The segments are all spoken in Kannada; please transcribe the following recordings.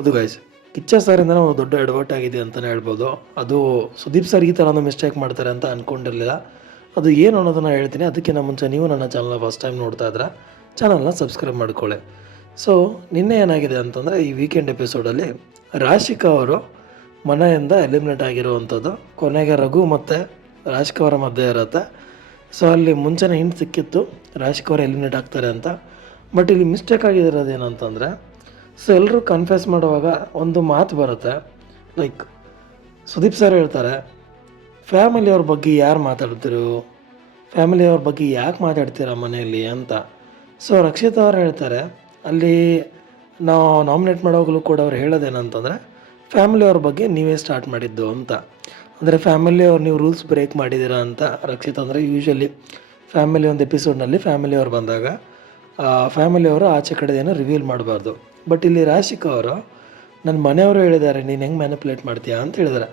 ಹೌದು ಗೈಸ್, ಕಿಚ್ಚ ಸರಿಂದ ಒಂದು ದೊಡ್ಡ ಎಡವಟ್ ಆಗಿದೆ ಅಂತಲೇ ಹೇಳ್ಬೋದು. ಅದು ಸುದೀಪ್ ಸರ್ ಈ ಥರ ಒಂದು ಮಿಸ್ಟೇಕ್ ಮಾಡ್ತಾರೆ ಅಂತ ಅಂದ್ಕೊಂಡಿರಲಿಲ್ಲ. ಅದು ಏನು ಅನ್ನೋದನ್ನು ಹೇಳ್ತೀನಿ. ಅದಕ್ಕಿಂತ ಮುಂಚೆ ನೀವು ನನ್ನ ಚಾನಲ್ನ ಫಸ್ಟ್ ಟೈಮ್ ನೋಡ್ತಾ ಇದ್ರೆ ಚಾನಲ್ನ ಸಬ್ಸ್ಕ್ರೈಬ್ ಮಾಡ್ಕೊಳ್ಳಿ. ಸೊ ನಿನ್ನೆ ಏನಾಗಿದೆ ಅಂತಂದರೆ, ಈ ವೀಕೆಂಡ್ ಎಪಿಸೋಡಲ್ಲಿ ರಾಶಿಕಾ ಅವರು ಮನೆಯಿಂದ ಎಲಿಮಿನೇಟ್ ಆಗಿರುವಂಥದ್ದು. ಕೊನೆಗೆ ರಘು ಮತ್ತು ರಾಶಿಕಾ ಅವರ ಮಧ್ಯೆ ಇರುತ್ತೆ. ಸೊ ಅಲ್ಲಿ ಮುಂಚೆನೇ ಹಿಂಟ್ ಸಿಕ್ಕಿತ್ತು ರಾಶಿಕಾ ಅವರು ಎಲಿಮಿನೇಟ್ ಆಗ್ತಾರೆ ಅಂತ. ಬಟ್ ಇಲ್ಲಿ ಮಿಸ್ಟೇಕ್ ಆಗಿರೋದು ಏನಂತಂದರೆ, ಸೊ ಎಲ್ಲರೂ ಕನ್ಫ್ಯೂಸ್ ಮಾಡುವಾಗ ಒಂದು ಮಾತು ಬರುತ್ತೆ. ಲೈಕ್ ಸುದೀಪ್ ಸರ್ ಹೇಳ್ತಾರೆ, ಫ್ಯಾಮಿಲಿಯವ್ರ ಬಗ್ಗೆ ಯಾರು ಮಾತಾಡ್ತಿರು, ಫ್ಯಾಮಿಲಿಯವ್ರ ಬಗ್ಗೆ ಯಾಕೆ ಮಾತಾಡ್ತೀರಾ ಮನೆಯಲ್ಲಿ ಅಂತ. ಸೊ ರಕ್ಷಿತ್ ಅವ್ರು ಹೇಳ್ತಾರೆ, ಅಲ್ಲಿ ನಾವು ನಾಮಿನೇಟ್ ಮಾಡೋವಾಗಲೂ ಕೂಡ ಅವ್ರು ಹೇಳೋದೇನಂತಂದರೆ, ಫ್ಯಾಮಿಲಿಯವ್ರ ಬಗ್ಗೆ ನೀವೇ ಸ್ಟಾರ್ಟ್ ಮಾಡಿದ್ದು ಅಂತ. ಅಂದರೆ ಫ್ಯಾಮಿಲಿಯವ್ರು ನೀವು ರೂಲ್ಸ್ ಬ್ರೇಕ್ ಮಾಡಿದ್ದೀರಾ ಅಂತ. ರಕ್ಷಿತ್ ಅಂದರೆ ಯೂಶ್ವಲಿ ಫ್ಯಾಮಿಲಿ ಒಂದು ಎಪಿಸೋಡ್ನಲ್ಲಿ ಫ್ಯಾಮಿಲಿಯವ್ರು ಬಂದಾಗ ಫ್ಯಾಮಿಲಿಯವರು ಆಚೆ ಕಡೆದೇನೋ ರಿವೀಲ್ ಮಾಡಬಾರ್ದು. ಬಟ್ ಇಲ್ಲಿ ರಾಶಿಕಾ ಅವರು ನನ್ನ ಮನೆಯವರು ಹೇಳಿದ್ದಾರೆ ನೀನು ಹೆಂಗೆ ಮ್ಯಾನಿಪುಲೇಟ್ ಮಾಡ್ತೀಯಾ ಅಂತ ಹೇಳಿದ್ದಾರೆ.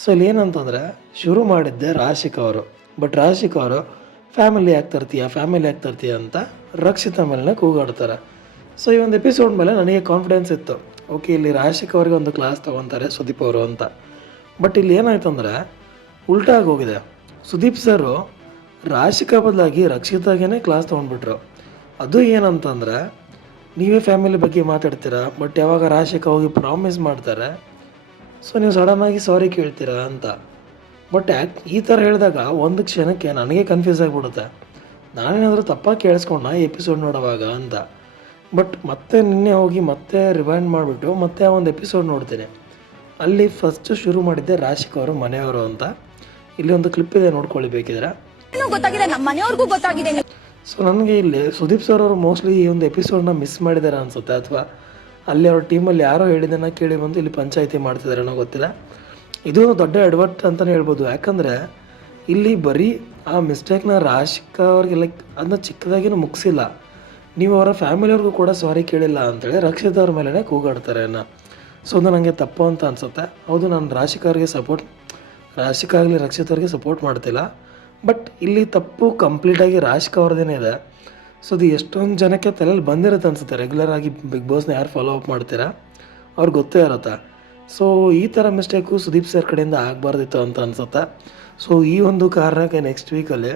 ಸೊ ಇಲ್ಲಿ ಏನಂತಂದರೆ, ಶುರು ಮಾಡಿದ್ದೆ ರಾಶಿಕಾ ಅವರು. ಬಟ್ ರಾಶಿಕಾ ಅವರು ಫ್ಯಾಮಿಲಿ ಯಾಕೆ ತರ್ತೀಯ ಅಂತ ರಕ್ಷಿತಾ ಮೇಲೆ ಕೂಗಾಡ್ತಾರೆ. ಸೊ ಈ ಒಂದು ಎಪಿಸೋಡ್ ಮೇಲೆ ನನಗೆ ಕಾನ್ಫಿಡೆನ್ಸ್ ಇತ್ತು, ಓಕೆ ಇಲ್ಲಿ ರಾಶಿಕಾ ಅವ್ರಿಗೆ ಒಂದು ಕ್ಲಾಸ್ ತೊಗೊತಾರೆ ಸುದೀಪ್ ಅವರು ಅಂತ. ಬಟ್ ಇಲ್ಲಿ ಏನಾಯ್ತು ಅಂದರೆ ಉಲ್ಟಾಗಿ ಹೋಗಿದೆ. ಸುದೀಪ್ ಸರು ರಾಶಿಕಾ ಬದಲಾಗಿ ರಕ್ಷಿತಾಗೇ ಕ್ಲಾಸ್ ತೊಗೊಂಡ್ಬಿಟ್ರು. ಅದು ಏನಂತಂದರೆ, ನೀವೇ ಫ್ಯಾಮಿಲಿ ಬಗ್ಗೆ ಮಾತಾಡ್ತೀರಾ, ಬಟ್ ಯಾವಾಗ ರಾಶಿಕಾ ಹೋಗಿ ಪ್ರಾಮಿಸ್ ಮಾಡ್ತಾರೆ, ಸೊ ನೀವು ಸಡನ್ನಾಗಿ ಸಾರಿ ಕೇಳ್ತೀರಾ ಅಂತ. ಬಟ್ ಈ ಥರ ಹೇಳಿದಾಗ ಒಂದು ಕ್ಷಣಕ್ಕೆ ನನಗೆ ಕನ್ಫ್ಯೂಸ್ ಆಗಿಬಿಡುತ್ತೆ, ನಾನೇನಾದರೂ ತಪ್ಪಾಗಿ ಕೇಳಿಸ್ಕೊಂಡ ಈ ಎಪಿಸೋಡ್ ನೋಡುವಾಗ ಅಂತ. ಬಟ್ ಮತ್ತೆ ನಿನ್ನೆ ಹೋಗಿ ಮತ್ತೆ ರಿವೈಂಡ್ ಮಾಡಿಬಿಟ್ಟು ಮತ್ತೆ ಆ ಒಂದು ಎಪಿಸೋಡ್ ನೋಡ್ತೀನಿ. ಅಲ್ಲಿ ಫಸ್ಟ್ ಶುರು ಮಾಡಿದ್ದೆ ರಾಶಿಕಾ ಅವರು ಮನೆಯವರು ಅಂತ. ಇಲ್ಲಿ ಒಂದು ಕ್ಲಿಪ್ ಇದೆ, ನೋಡ್ಕೊಳ್ಳಿ ಬೇಕಿದ್ರೆ. ಸೊ ನನಗೆ ಇಲ್ಲಿ ಸುದೀಪ್ ಸರ್ ಅವರು ಮೋಸ್ಟ್ಲಿ ಈ ಒಂದು ಎಪಿಸೋಡ್ನ ಮಿಸ್ ಮಾಡಿದ್ದಾರೆ ಅನಿಸುತ್ತೆ, ಅಥವಾ ಅಲ್ಲಿ ಅವ್ರ ಟೀಮಲ್ಲಿ ಯಾರೋ ಹೇಳಿದ್ದನ್ನು ಕೇಳಿ ಬಂದು ಇಲ್ಲಿ ಪಂಚಾಯಿತಿ ಮಾಡ್ತಿದ್ದಾರೆ ಅನ್ನೋ ಗೊತ್ತಿಲ್ಲ. ಇದು ದೊಡ್ಡ ಎಡವಟ್ ಅಂತಲೇ ಹೇಳ್ಬೋದು. ಯಾಕಂದರೆ ಇಲ್ಲಿ ಬರೀ ಆ ಮಿಸ್ಟೇಕ್ನ ರಾಶಿಕಾ ಅವ್ರಿಗೆ ಲೈಕ್ ಅದನ್ನ ಚಿಕ್ಕದಾಗಿನೂ ಮುಗಿಸಿಲ್ಲ, ನೀವು ಅವರ ಫ್ಯಾಮಿಲಿಯವ್ರಿಗೂ ಕೂಡ ಸಾರಿ ಕೇಳಿಲ್ಲ ಅಂತೇಳಿ ರಕ್ಷಿತ್ ಅವ್ರ ಮೇಲೇ ಕೂಗಾಡ್ತಾರೆ ಅನ್ನೋ. ಸೊ ಅದು ನನಗೆ ತಪ್ಪು ಅಂತ ಅನಿಸುತ್ತೆ. ಹೌದು, ನಾನು ರಾಶಿಕಾ ಆಗಲಿ ರಕ್ಷಿತ್ ಅವ್ರಿಗೆ ಸಪೋರ್ಟ್ ಮಾಡ್ತಿಲ್ಲ. ಬಟ್ ಇಲ್ಲಿ ತಪ್ಪು ಕಂಪ್ಲೀಟಾಗಿ ರಾಶಿಕಾ ಅವ್ರದ್ದೇನೆ ಇದೆ. ಸೊ ಅದು ಎಷ್ಟೊಂದು ಜನಕ್ಕೆ ತಲೆಯಲ್ಲಿ ಬಂದಿರುತ್ತೆ ಅನಿಸುತ್ತೆ. ರೆಗ್ಯುಲರಾಗಿ ಬಿಗ್ ಬಾಸ್ನ ಯಾರು ಫಾಲೋ ಅಪ್ ಮಾಡ್ತೀರಾ ಅವ್ರಿಗೆ ಗೊತ್ತೇ ಇರುತ್ತೆ. ಸೊ ಈ ಥರ ಮಿಸ್ಟೇಕು ಸುದೀಪ್ ಸರ್ ಕಡೆಯಿಂದ ಆಗಬಾರ್ದಿತ್ತು ಅಂತ ಅನಿಸುತ್ತೆ. ಸೊ ಈ ಒಂದು ಕಾರಣಕ್ಕೆ ನೆಕ್ಸ್ಟ್ ವೀಕಲ್ಲಿ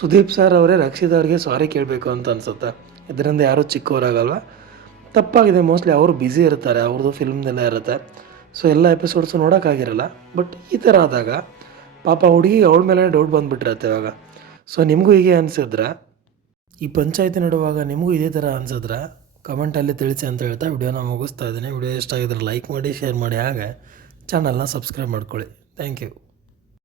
ಸುದೀಪ್ ಸರ್ ಅವರೇ ರಕ್ಷಿತ್ ಅವ್ರಿಗೆ ಸಾರಿ ಕೇಳಬೇಕು ಅಂತ ಅನಿಸುತ್ತೆ. ಇದರಿಂದ ಯಾರೂ ಚಿಕ್ಕವರಾಗಲ್ವ. ತಪ್ಪಾಗಿದೆ, ಮೋಸ್ಟ್ಲಿ ಅವರು ಬ್ಯುಸಿ ಇರ್ತಾರೆ, ಅವ್ರದ್ದು ಫಿಲ್ಮ್ದೆಲ್ಲ ಇರುತ್ತೆ. ಸೊ ಎಲ್ಲ ಎಪಿಸೋಡ್ಸು ನೋಡೋಕ್ಕಾಗಿರಲ್ಲ. ಬಟ್ ಈ ಥರ ಆದಾಗ ಪಾಪ ಹುಡುಗಿ ಅವಳ ಮೇಲೆ ಡೌಟ್ ಬಂದುಬಿಟ್ಟಿರತ್ತೆ ಇವಾಗ. ಸೊ ನಿಮಗೂ ಹೀಗೆ ಅನಿಸಿದ್ರೆ, ಈ ಪಂಚಾಯತಿ ನಡುವಾಗ ನಿಮಗೂ ಇದೇ ಥರ ಅನಿಸಿದ್ರೆ ಕಮೆಂಟಲ್ಲಿ ತಿಳಿಸಿ ಅಂತ ಹೇಳ್ತಾ ವಿಡಿಯೋನ ಮುಗಿಸ್ತಾ ಇದ್ದೀನಿ. ವಿಡಿಯೋ ಇಷ್ಟ ಆಗಿದ್ರೆ ಲೈಕ್ ಮಾಡಿ, ಶೇರ್ ಮಾಡಿ, ಹಾಗೆ ಚಾನಲ್ನ ಸಬ್ಸ್ಕ್ರೈಬ್ ಮಾಡ್ಕೊಳ್ಳಿ. Thank you.